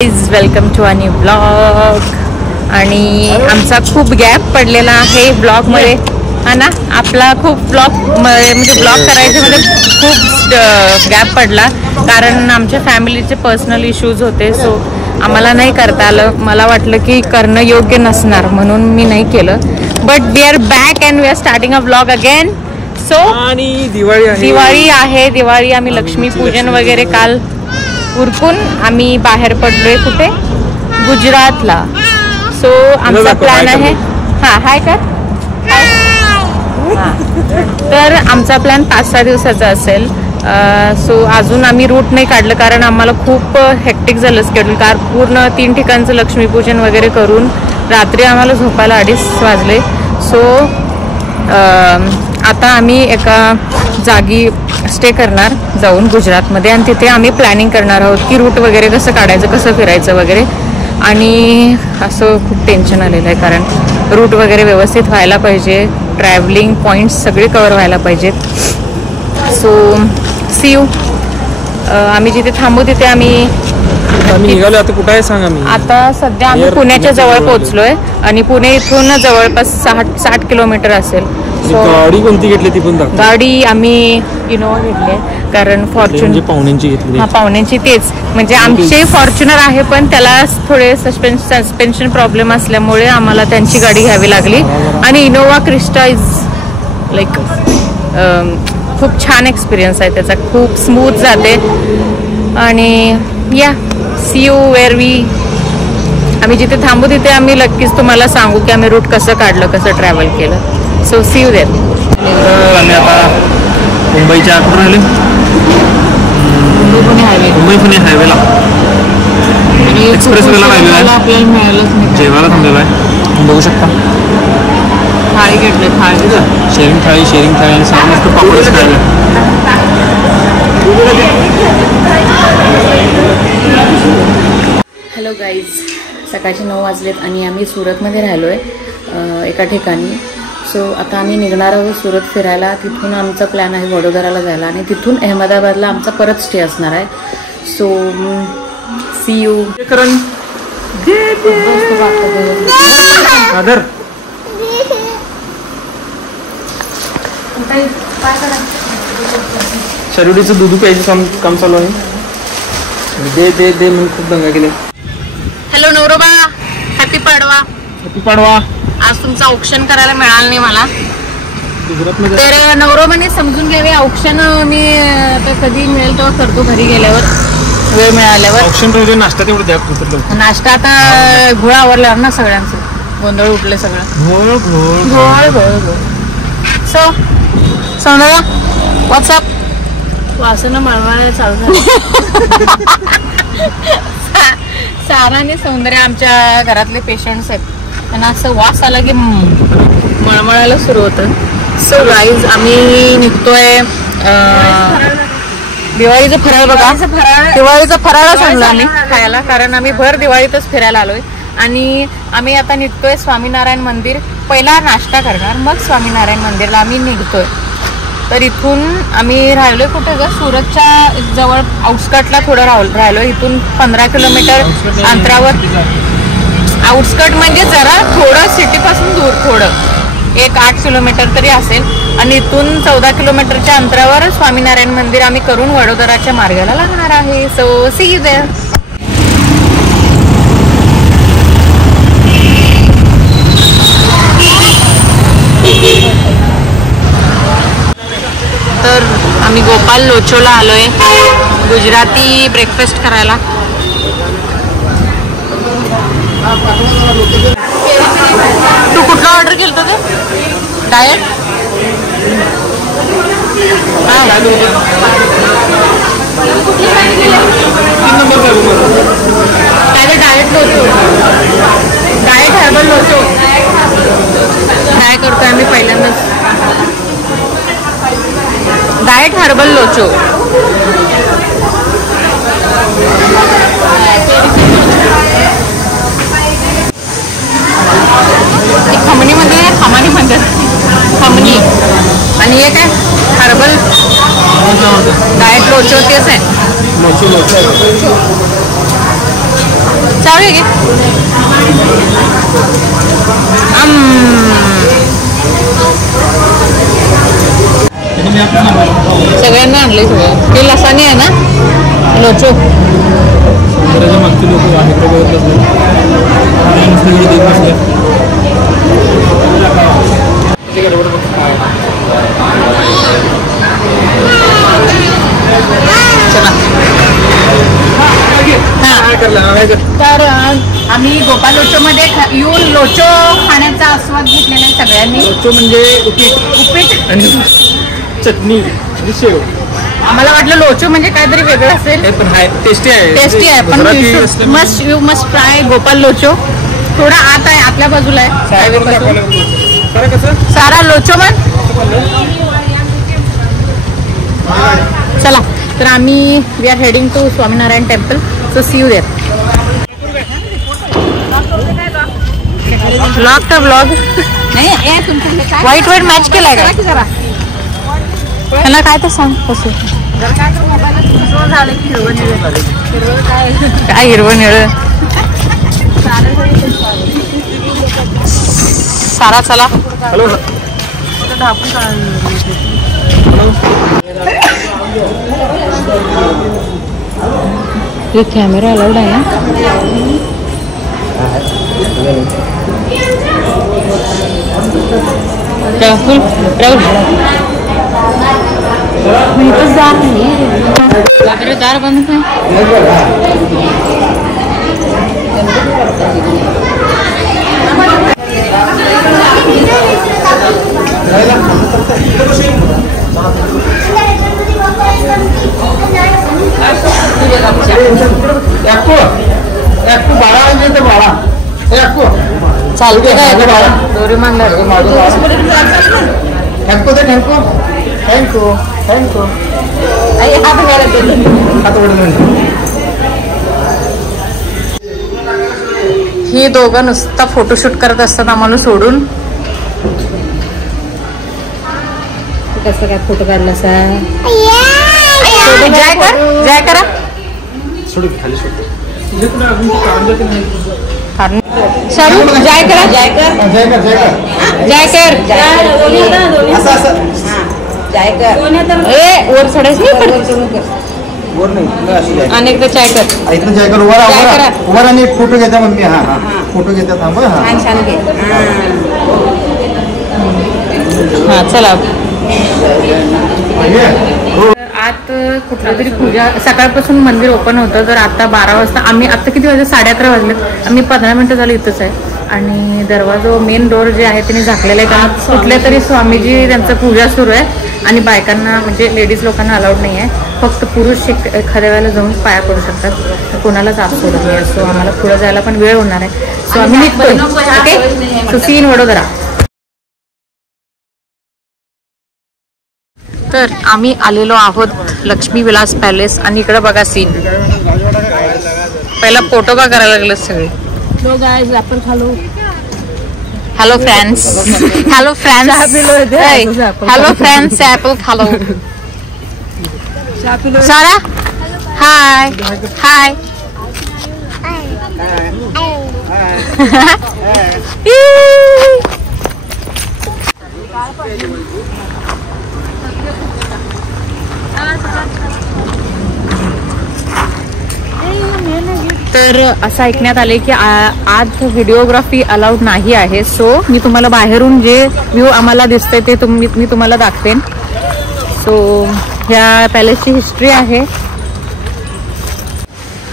Is welcome to a new blog. आणि आमचा खूप गॅप पडलेला आहे ब्लॉगमध्ये, हा ना. आपला खूप म्हणजे ब्लॉग करायच्यामध्ये खूप गॅप पडला कारण आमच्या फॅमिलीचे पर्सनल इश्यूज होते. सो आम्हाला नाही करता आलं. मला वाटलं की करणं योग्य नसणार म्हणून मी नाही केलं. But we are back and we are starting a blog again. So आणि दिवाळी आहे. आम्ही लक्ष्मीपूजन वगैरे काल उरकून आम्ही बाहेर पडलोय. कुठे? गुजरातला. सो आमचा प्लॅन आहे. हाय कर. तर आमचा प्लॅन 5-6 दिवसाचा असेल. सो अजून आम्ही रूट नाही काढलं कारण आम्हाला खूप हेक्टिक झालं स्केड्यूल. कारण पूर्ण 3 ठिकाणचं लक्ष्मीपूजन वगैरे करून रात्री आम्हाला झोपायला 2:30 वाजले. सो आता आम्ही एका जागी स्टे करणार जाऊन गुजरातमध्ये आणि तिथे आम्ही प्लॅनिंग करणार आहोत की रूट वगैरे कसं काढायचं, कसं फिरायचं वगैरे. आणि असं खूप टेन्शन आलेलं आहे कारण रूट वगैरे व्यवस्थित व्हायला पाहिजे. ट्रॅव्हलिंग पॉईंट्स सगळे कवर व्हायला पाहिजेत. So see you. आम्ही जिथे थांबू तिथे आम्ही निघालो. आता कुठं आहे सांगा. मी आता सध्या आम्ही पुण्याच्या जवळ पोहोचलोय आणि पुणे इथून जवळपास 60 किलोमीटर असेल. गाडी कोणती घेतली ती पण गाडी आम्ही इनोवा घेतली कारण फॉर्च्युनर पाहुण्यांची घेतली. पाहुण्यांची तेच म्हणजे आमचे फॉर्च्युनर आहे पण त्याला थोडे सस्पेन्शन प्रॉब्लेम असल्यामुळे आम्हाला त्यांची गाडी घ्यावी लागली. आणि इनोवा क्रिस्टा इज लाईक खूप छान एक्सपिरियन्स आहे त्याचा. खूप स्मूथ जाते. आणि या सी यू वेअर आम्ही जिथे थांबू तिथे आम्ही नक्कीच तुम्हाला सांगू की आम्ही रूट कसं काढलं, कसं ट्रॅव्हल केलं. So see you there. आम्ही आता मुंबईच्या आत राहिले. मुंबई पुणे हायवेला एक्सप्रेसवेला राहिलेला आहे. आपल्याला मिळालंच नाही. जेवायला थांबलेला आहे. बघू शकता. थाळी घेतली. शेअरिंग थाळी आणि मस्त पापडच खायला. हॅलो गाईज, सकाळचे 9 वाजलेत आणि आम्ही सुरतमध्ये राहिलो आहे एका ठिकाणी. सो आता आम्ही निघणार आहोत सुरत फिरायला. तिथून आमचा प्लॅन आहे वडोदराला जायला आणि तिथून अहमदाबादला आमचा परत स्टे असणार आहे. So see you. शरुडीचं दूध प्यायचं काम चालू आहे. दे म्हणून खूप दंगा केले. हॅलो नवरोबा, हॅपी पाडवा. आज तुमचं औक्षण करायला मिळालं नाही मला. तर नवरोबाने समजून घ्यावे. औक्षण मी आता कधी मिळेल तेव्हा करतो, घरी गेल्यावर वेळ मिळाल्यावर. औक्षण रोज नाश्ता तेवढं द्या. नाश्ता आता घोळ आवरल्यावर ना सगळ्यांचं. गोंधळ उठले सगळं. घोळ. सो सौंदर्य व्हॉट्सअप. वासना मळमळ चालू झालं. सारा आणि सौंदर्य आमच्या घरातले पेशंट्स आहेत. त्यांना असं वास आला की मळमळायला सुरू होतं. सो गाईज आम्ही निघतोय दिवाळीचं फराळ. बघा दिवाळीचं फराळच आणलं आम्ही खायला कारण आम्ही भर दिवाळीतच फिरायला आलोय. आणि आम्ही आता निघतोय स्वामीनारायण मंदिर. पहिला नाश्ता करणार मग स्वामीनारायण मंदिरला आम्ही निघतोय. तर इथून आम्ही राहिलोय कुठे ग? सुरतच्या जवळ आउटस्कटला थोडं राहिलो. इथून 15 किलोमीटर अंतरावर. आउटस्कट म्हणजे जरा थोडं सिटीपासून दूर, थोडं 8 किलोमीटर तरी असेल. आणि इथून 14 किलोमीटरच्या अंतरावर स्वामीनारायण मंदिर आम्ही करून वडोदराच्या मार्गाला लागणार आहे. So see you there. तर आम्ही गोपाल लोचोला आलोय गुजराती ब्रेकफास्ट करायला. तू कुठला ऑर्डर केलं ते? Diet diet locho, diet herbal locho try करतोय आम्ही पहिल्यांदाच. Diet herbal locho. खमणी म्हणतात खमणी. आणि हे काय हर्बल डाएट लोचो तेच आहे. चालू घे. सगळ्यांना आणले सगळं. हे लसाणी आहे ना, लोचो. तर आम्ही गोपाल लोचो मध्ये येऊन लोचो खाण्याचा आस्वाद घेतलेला आहे सगळ्यांनी. लोचो म्हणजे उपीट आणि चटणी शेव. आम्हाला वाटलं लोचो म्हणजे काहीतरी वेगळं असेल. पण टेस्टी आहे पण you must try Gopal locho. थोडा आत आहे, आतल्या बाजूला आहे. सारा लोचो मन. चला तर आम्ही we are heading to Swaminarayan temple. So see you there. Blog तर ब्लॉग वाईट मॅच केलाय का त्याला? काय तर सांग कसं काय हिरवं निळ सारा. चला ये कॅमेरा अलाउड आहे ना? राहुल दार बंद है. चालते काय दोरी मानणार थँक्यू. ही दोघं नुसता फोटोशूट करत असतात आम्हाला सोडून. कसं काय फोटो काढला सा? जय करा. जय करा. वर सोडायचं अनेकदा चाय कर. इथं चाय कर. वर आणि फोटो घेता मम्मी. हा हा फोटो घेता. थांब. हा चला. आत कुठलं तरी पूजा सकाळपासून मंदिर ओपन होतं. तर आता 12 वाजता आम्ही आता किती वाजले? 11:30 वाजले. आम्ही 15 मिनिटं झाली इथंच आहे. आणि दरवाजा मेन डोर जे आहे त्यांनी झाकलेलं आहे. कारण कुठले तरी स्वामीजी त्यांचं पूजा सुरू आहे आणि बायकांना म्हणजे लेडीज लोकांना अलाउड नाही आहे. फक्त पुरुष एखाद्या वेळेला जाऊन पाया पडू शकतात. तर कोणालाच आत सोडत नाही. सो आम्हाला पुढे जायला पण वेळ होणार आहे. सो आम्ही निघतोय. Okay. So see in Vadodara. तर आम्ही आलेलो आहोत लक्ष्मी विलास पॅलेस. आणि इकडे बघा सीन. पहिला फोटो करायला लागले सगळे. Hello friends. Hello friends. Hello friends. Apple खालो. सारा हाय हाय. तर असं ऐकण्यात आले की आज व्हिडिओग्राफी अलाउड नाही आहे. सो मी तुम्हाला बाहेरून जे व्ह्यू आम्हाला दिसतंय ते मी तुम्हाला दाखवेन. सो ह्या पॅलेसची हिस्ट्री आहे.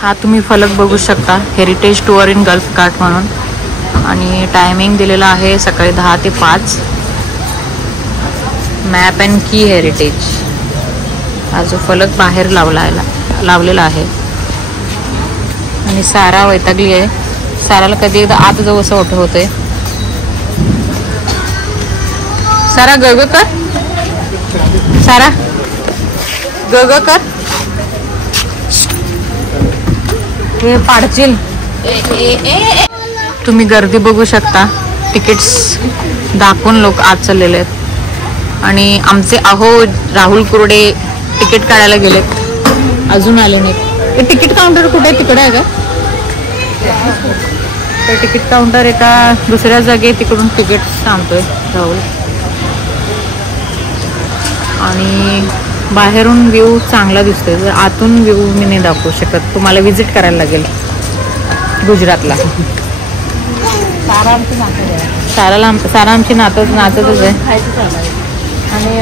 हा तुम्ही फलक बघू शकता. हेरिटेज टूर इन गल्फ घाट म्हणून. आणि टायमिंग दिलेला आहे सकाळी 10 ते 5. मॅप अँड की हेरिटेज हा जो फलक बाहेर लावलेला आहे. आणि सारा वैतागली आहे. साराला कधी एकदा आत जाऊ असं वाटत होतंय. सारा गग कर. सारा गग कर. हे पाडचिल. तुम्ही गर्दी बघू शकता. तिकीट्स दाखवून लोक आत चाललेले आहेत. आणि आमचे अहो राहुल कुरडे तिकीट काढायला गेलेत. अजून आले नाहीत. तिकीट काउंटर कुठे आहे? तिकडे आहे का? तर तिकीट काउंटर एका दुसऱ्या जागे तिकडून तिकीट सांगतोय राहुल. आणि बाहेरून व्ह्यू चांगला दिसतोय. जर आतून व्ह्यू मी नाही दाखवू शकत, तुम्हाला विजिट करायला लागेल गुजरातला. सारा आमची नाचतच आहे. आणि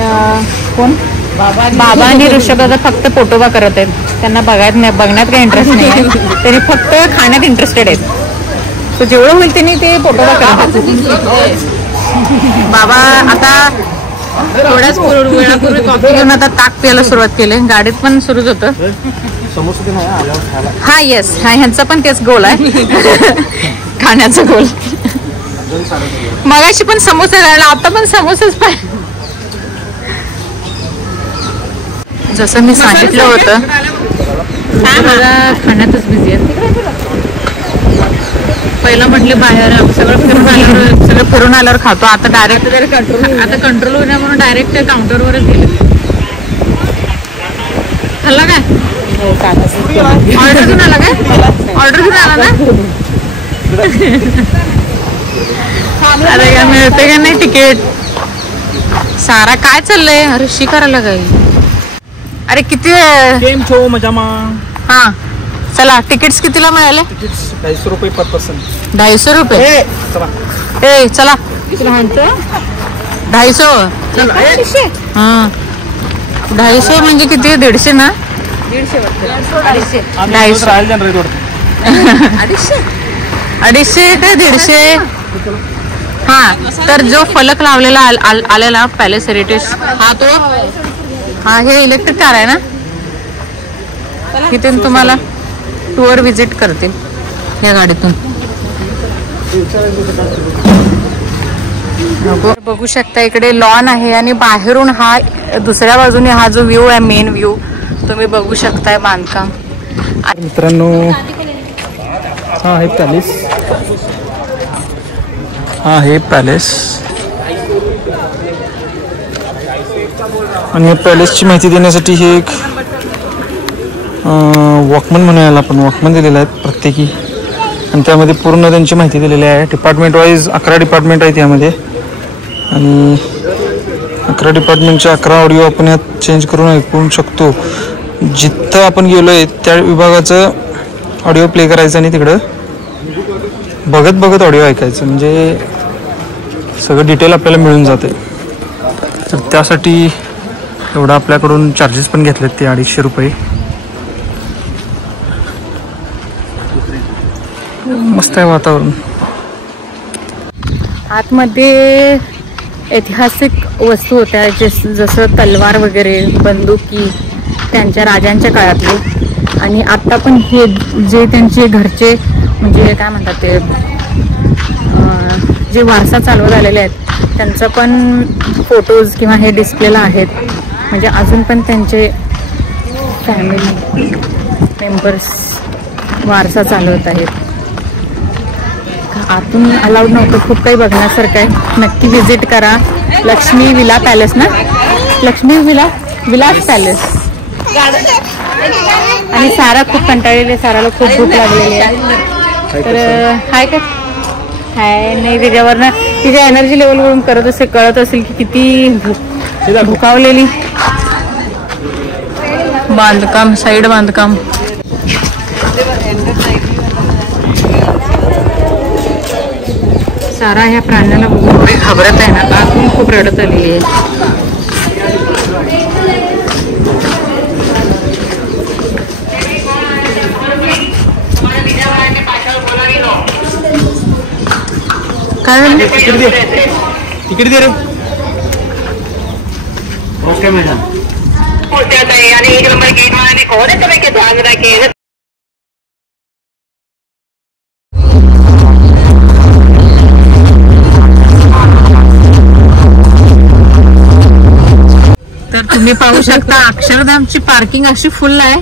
कोण बाबा आणि ऋषभ दादा फक्त पोटोबा करत आहेत. त्यांना बघण्यात काही इंटरेस्ट नाही आहे. त्यांनी फक्त खाण्यात इंटरेस्टेड आहेत. तर जेवढं होईल त्यांनी ते पोटोबा करतात. बाबा आता थोड्याच वेळापूर्वी कॉफी घेऊन आता ताक प्यायला सुरुवात केली. गाडीत पण सुरूच होतं. हा येस, हा ह्यांचा पण तेच गोल आहे खाण्याचा गोल. मगाशी पण समोसा राहिला, आता पण समोसाच पाहिजे. जसं मी सांगितलं होतं मला खाण्यातच बिझी आहे. पहिला म्हटले बाहेर सगळं फिरून आल्यावर खातो. आता डायरेक्ट आता कंट्रोल होण्या म्हणून डायरेक्ट काउंटरवरच गेले. खाल्ला काय? ऑर्डर घेऊन आला काय? ऑर्डर घेऊन आला ना? अरे का मिळते का नाही तिकीट? सारा काय चाललंय? अरे शी करायला काय? अरे किती हा चला. तिकीट्स कितीला मिळाले? 250 रुपये पर पर्सन. 250 रुपये. ए चला 250. हा 250 म्हणजे किती? 150 ना? 250 250 का 150? हा तर जो फलक लावलेला आलेला पॅलेस हेरिटेज हा हे इलेक्ट्रिक कार आहे ना? इथून तुम्हाला टूर विजिट करतील या गाडीतून. बघू शकता इकडे लॉन आहे आणि बाहेरून हा दुसऱ्या बाजूने हा जो व्ह्यू आहे मेन व्ह्यू तुम्ही बघू शकताय. बांधकाम मित्रांनो हा आहे पॅलेस. हा आहे पॅलेस आणि पॅलेसची माहिती देण्यासाठी हे एक वॉकमन म्हणायला आपण वॉकमन दिलेला आहे प्रत्येकी. आणि त्यामध्ये पूर्ण त्यांची माहिती दिलेली आहे. डिपार्टमेंट वाईज 11 डिपार्टमेंट आहेत यामध्ये. आणि 11 डिपार्टमेंटचे 11 ऑडिओ आपण यात चेंज करून ऐकू शकतो. जिथं आपण गेलो आहे त्या विभागाचं ऑडिओ प्ले करायचं आणि तिकडं बघत ऑडिओ ऐकायचं. म्हणजे सगळं डिटेल आपल्याला मिळून जाते. तर त्यासाठी एवढं आपल्याकडून चार्जेस पण घेतलेत ते 250 रुपये. मस्त आहे वातावरण. आतमध्ये ऐतिहासिक वस्तू होत्या जसं तलवार वगैरे, बंदुकी त्यांच्या राजांच्या काळातले. आणि आत्ता पण हे जे त्यांचे घरचे म्हणजे काय म्हणतात ते जे वारसा चालवत आलेले आहेत त्यांचं पण फोटोज किंवा हे डिस्प्लेला आहेत. म्हणजे अजून पण त्यांचे फॅमिली मेंबर्स वारसा चालवत आहेत. आतून अलाउड नव्हतं. खूप काही बघण्यासारखं आहे. नक्की विजिट करा. लक्ष्मी विला पॅलेस ना? लक्ष्मी विलास पॅलेस. आणि सारा खूप कंटाळलेली. साराला खूप भूक लागलेली आहे. तर हाय काय हाय नाही त्याच्यावरनं तिच्या एनर्जी लेवलवरून कळत असेल की किती भुकावलेली. बांधकाम साईड बांधकाम. सारा ह्या प्राण्याला बघून थोडी घाबरत आहे ना. आतून खूप रडत आलेली आहे. काय तिकीट दे रे. Okay madam. आणि 1 नंबर गेट में कौन है तुम्हें ध्यान रखे. तर तुम्ही पाहू शकता अक्षरधामची पार्किंग अशी फुल आहे.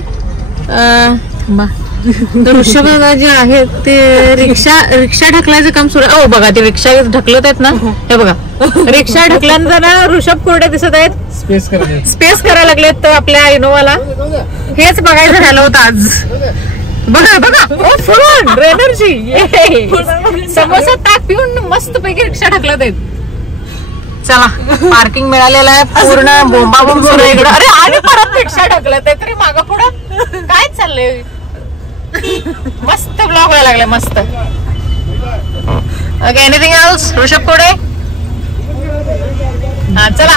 तर ऋषभदादा जे आहेत ते रिक्षा ढकलायचं काम सुरू आहे. बघा ते रिक्षा ढकलत आहेत ना. हे बघा रिक्षा ढकल्यानंतर ऋषभ कोरडे दिसत आहेत. स्पेस करायला लागलेत तर आपल्या इनोवाला. हेच बघायचं राहिलं होतं आज. बघा बघा फुल एनर्जी. समोसा ताक पिऊन मस्त पैकी रिक्षा ढकलत आहेत. चला पार्किंग मिळालेलं आहे. पूर्ण बोंबाबोंब सुरू इकडं. अरे आणि परत रिक्षा ढकलत आहे तरी मागं पुढं काय चाललंय. मस्त ब्लॉग व्हायला लागले मस्त. ओके एनिथिंग एल्स ऋषभ पुढे. हा चला.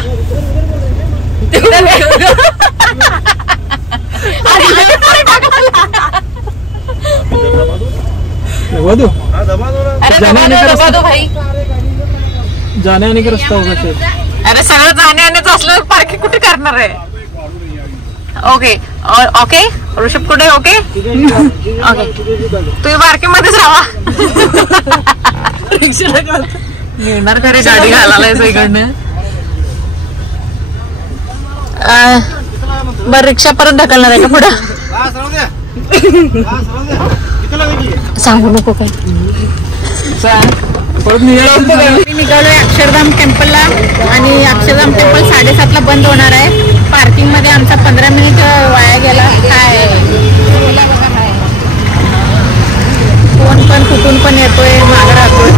अरे दबा दो भाई. जाने आने का रस्ता होगा सर. अरे सगळं जाणे आणण्याचं असलं पार्किंग कुठे करणार आहे. ओके ओके ऋषभ कुठे. ओके ओके तुम्ही पार्किंग मध्येच राहा. मिळणार खरे गाडी घालायला इकडनं. बर रिक्षा परत ढकलणार आहे का पुढं. सांगू नको काय. निघालोय अक्षरधाम टेम्पलला आणि अक्षरधाम टेम्पल 7:30ला बंद होणार आहे. पार्किंग मध्ये आमचा 15 मिनिट वाया गेला. काय फोन पण कुठून पण येतोय मागं राहतोय.